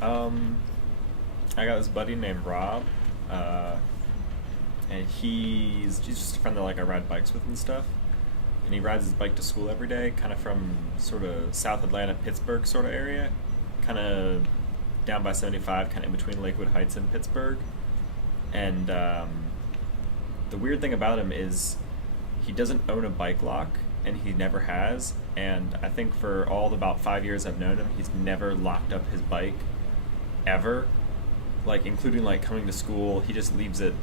Um, I got this buddy named Rob, uh, and he's just a friend that like I ride bikes with and stuff. And he rides his bike to school every day, kind of from sort of South Atlanta, Pittsburgh sort of area, kind of down by 75, kind of in between Lakewood Heights and Pittsburgh. And the weird thing about him is he doesn't own a bike lock, and he never has. And I think for all the about 5 years I've known him, he's never locked up his bike ever, like including like coming to school. He just leaves it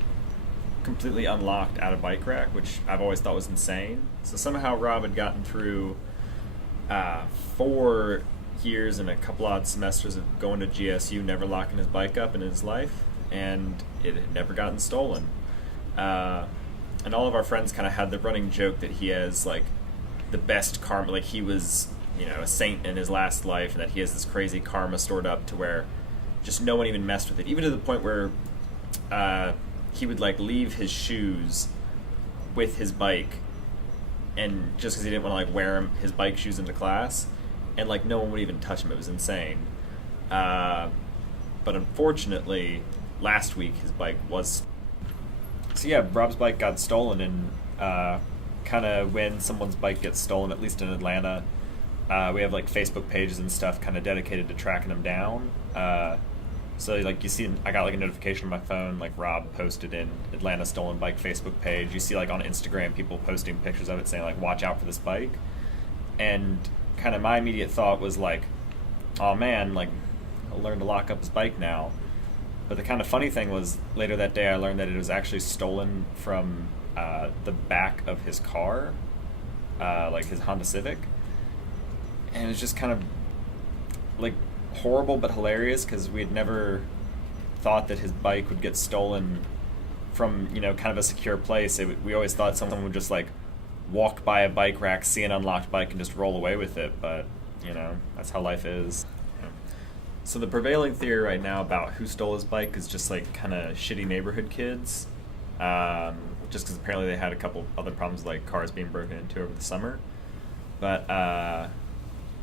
completely unlocked out of bike rack, which I've always thought was insane. So somehow Rob had gotten through 4 years and a couple odd semesters of going to GSU, never locking his bike up in his life, and it had never gotten stolen. And all of our friends kind of had the running joke that he has like the best karma, like he was, a saint in his last life, and that he has this crazy karma stored up to where just no one even messed with it, even to the point where he would like leave his shoes with his bike, and just because he didn't want to like wear his bike shoes into class, and like no one would even touch him. It was insane. But unfortunately, last week his bike was. So yeah, Rob's bike got stolen, and kind of when someone's bike gets stolen, at least in Atlanta, we have like Facebook pages and stuff kind of dedicated to tracking them down. So like you see, I got like a notification on my phone, like Rob posted in Atlanta stolen bike Facebook page. You see like on Instagram people posting pictures of it saying like watch out for this bike. And kind of my immediate thought was like, oh man, like I'll learn to lock up his bike now. But the kind of funny thing was later that day I learned that it was actually stolen from the back of his car, like his Honda Civic. And it was just kind of like horrible but hilarious, because we had never thought that his bike would get stolen from kind of a secure place. We always thought someone would just like walk by a bike rack, see an unlocked bike, and just roll away with it. But that's how life is. So the prevailing theory right now about who stole his bike is just like kind of shitty neighborhood kids, just because apparently they had a couple other problems like cars being broken into over the summer. But I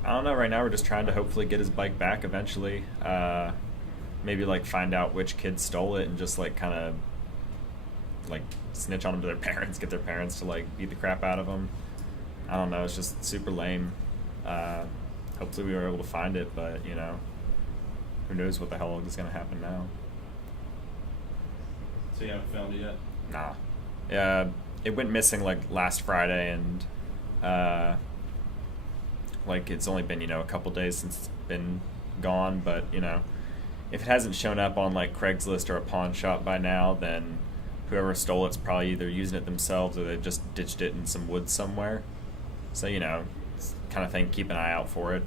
don't know, right now we're just trying to hopefully get his bike back eventually. Maybe like find out which kid stole it and just like kind of like snitch on them to their parents, get their parents to like beat the crap out of them. I don't know, it's just super lame. Hopefully we were able to find it, but who knows what the hell is going to happen now. So you haven't found it yet? Nah. It went missing like last Friday, and like it's only been a couple days since it's been gone. But if it hasn't shown up on like Craigslist or a pawn shop by now, then whoever stole it's probably either using it themselves or they just ditched it in some woods somewhere. So kind of thing, keep an eye out for it.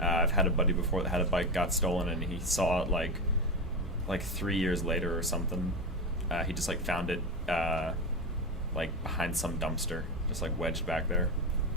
I've had a buddy before that had a bike got stolen, and he saw it like 3 years later or something. He just like found it like behind some dumpster, just like wedged back there.